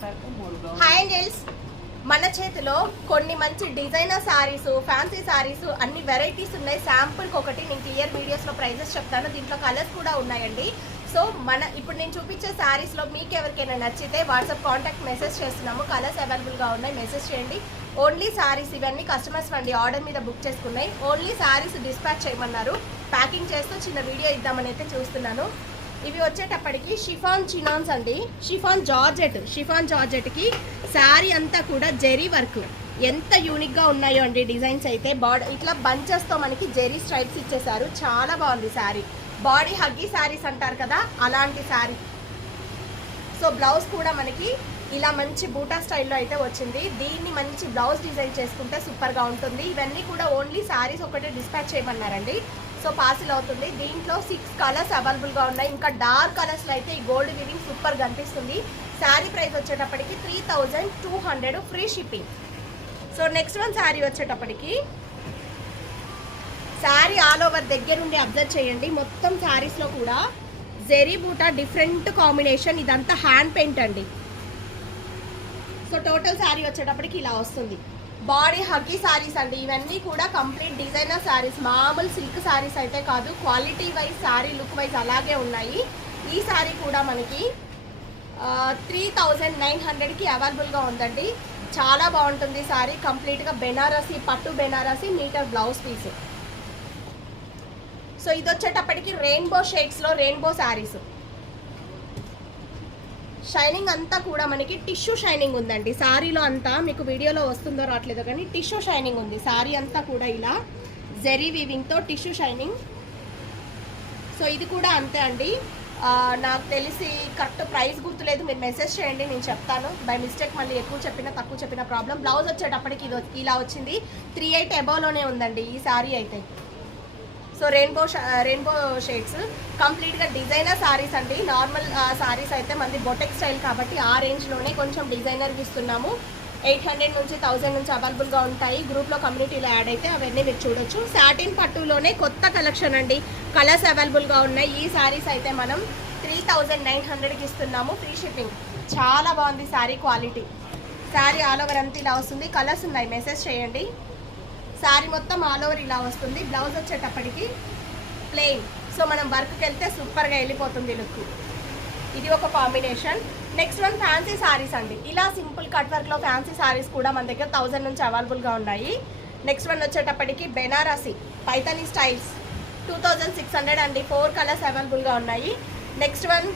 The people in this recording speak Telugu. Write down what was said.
హాయ్ ఏంజల్స్, మన చేతిలో కొన్ని మంచి డిజైనర్ సారీస్, ఫ్యాన్సీ సారీస్ అన్ని వెరైటీస్ ఉన్నాయి. శాంపుల్కి ఒకటి నేను క్లియర్ వీడియోస్లో ప్రైజెస్ చెప్తాను. దీంట్లో కలర్స్ కూడా ఉన్నాయండి. సో ఇప్పుడు నేను చూపించే శారీస్లో మీకు ఎవరికైనా నచ్చితే వాట్సాప్ కాంటాక్ట్ మెసేజ్ చేస్తున్నాము. కలర్స్ అవైలబుల్గా ఉన్నాయి, మెసేజ్ చేయండి. ఓన్లీ సారీస్ ఇవన్నీ కస్టమర్స్ అండి ఆర్డర్ మీద బుక్ చేసుకున్నాయి. ఓన్లీ సారీస్ డిస్పాచ్ చేయమన్నారు. ప్యాకింగ్ చేస్తూ చిన్న వీడియో ఇద్దామని అయితే చూస్తున్నాను. ఇవి వచ్చేటప్పటికి షిఫాన్ చినాన్స్ అండి, షిఫాన్ జార్జెట్కి శారీ అంతా కూడా జెరీ వర్క్. ఎంత యూనిక్గా ఉన్నాయో అండి డిజైన్స్ అయితే. ఇట్లా బంచెస్తో మనకి జెరీ స్ట్రైప్స్ ఇచ్చేసారు. చాలా బాగుంది శారీ. బాడీ హగ్గీ శారీస్ అంటారు కదా, అలాంటి శారీ. సో బ్లౌజ్ కూడా మనకి ఇలా మంచి బూటా స్టైల్లో అయితే వచ్చింది. దీన్ని మంచి బ్లౌజ్ డిజైన్ చేసుకుంటే సూపర్గా ఉంటుంది. ఇవన్నీ కూడా ఓన్లీ శారీస్ ఒకటే డిస్పాచ్ చేయమన్నారండి. సో పార్సిల్ అవుతుంది. దీంట్లో 6 కలర్స్ అవైలబుల్గా ఉన్నాయి. ఇంకా డార్క్ కలర్స్లో అయితే ఈ గోల్డ్ వీవింగ్ సూపర్ కనిపిస్తుంది. శారీ ప్రైస్ వచ్చేటప్పటికి 3200 free shipping. So next one sari వచ్చేటప్పటికి శారీ ఆల్ ఓవర్ దగ్గర నుండి అబ్జర్వ్ చేయండి. మొత్తం శారీస్లో కూడా జెరీ బూటా డిఫరెంట్ కాంబినేషన్. ఇదంతా హ్యాండ్ పెయింట్ అండి. సో టోటల్ శారీ వచ్చేటప్పటికి ఇలా వస్తుంది. బాడీ హగ్గీ శారీస్ అండి. ఇవన్నీ కూడా కంప్లీట్ డిజైనర్ శారీస్, మామూలు సిల్క్ శారీస్ అయితే కాదు. Quality wise, sari look wise అలాగే ఉన్నాయి. ఈ శారీ కూడా మనకి 3900కి అవైలబుల్గా ఉందండి. చాలా బాగుంటుంది శారీ. కంప్లీట్గా బెనారసీ, పట్టు Banarasi, metre blouse piece. So ఇది వచ్చేటప్పటికి రెయిన్బో షేడ్స్లో రెయిన్బో శారీస్. షైనింగ్ అంతా కూడా మనకి టిష్యూ షైనింగ్ ఉందండి. శారీలో అంతా మీకు వీడియోలో వస్తుందో రావట్లేదో కానీ టిష్యూ షైనింగ్ ఉంది. శారీ అంతా కూడా ఇలా జెరీ వీవింగ్తో టిష్యూ షైనింగ్. సో ఇది కూడా అంతే అండి. నాకు తెలిసి కరెక్ట్ ప్రైస్ గుర్తులేదు, మీరు మెసేజ్ చేయండి, నేను చెప్తాను. బై మిస్టేక్ మళ్ళీ ఎక్కువ చెప్పినా తక్కువ చెప్పిన ప్రాబ్లం. బ్లౌజ్ వచ్చేటప్పటికి ఇది ఇలా వచ్చింది. 38 అబోవ్లోనే ఉందండి ఈ శారీ అయితే. సో రెయిన్బో షేడ్స్ కంప్లీట్గా డిజైనర్ శారీస్ అండి. నార్మల్ శారీస్ అయితే మనది బొటెక్ స్టైల్ కాబట్టి ఆ రేంజ్లోనే కొంచెం డిజైనర్కి ఇస్తున్నాము. 800 నుంచి 1000 నుంచి అవైలబుల్గా ఉంటాయి. గ్రూప్లో కమ్యూనిటీలో యాడ్ అయితే అవన్నీ మీరు చూడొచ్చు. సాటిన్ పట్టులోనే కొత్త కలెక్షన్ అండి. కలర్స్ అవైలబుల్గా ఉన్నాయి. ఈ శారీస్ అయితే మనం 3900కి ఇస్తున్నాము ఫ్రీ షిప్పింగ్. చాలా బాగుంది sari quality. Sari all over అంతా ఇలా వస్తుంది. కలర్స్ ఉన్నాయి, మెసేజ్ చేయండి. శారీ మొత్తం ఆల్ ఓవర్ ఇలా వస్తుంది. బ్లౌజ్ వచ్చేటప్పటికి ప్లెయిన్. సో మనం వర్క్కి వెళ్తే సూపర్గా వెళ్ళిపోతుంది లుక్. ఇది ఒక combination. Next one fancy saris అండి. ఇలా సింపుల్ కట్ వర్క్లో ఫ్యాన్సీ శారీస్ కూడా మన దగ్గర 1000 నుంచి అవైలబుల్గా ఉన్నాయి. నెక్స్ట్ వన్ వచ్చేటప్పటికి బెనారసీ పైతానీ స్టైల్స్ 2600 అండి. 4 కలర్స్ అవైలబుల్గా ఉన్నాయి. Next one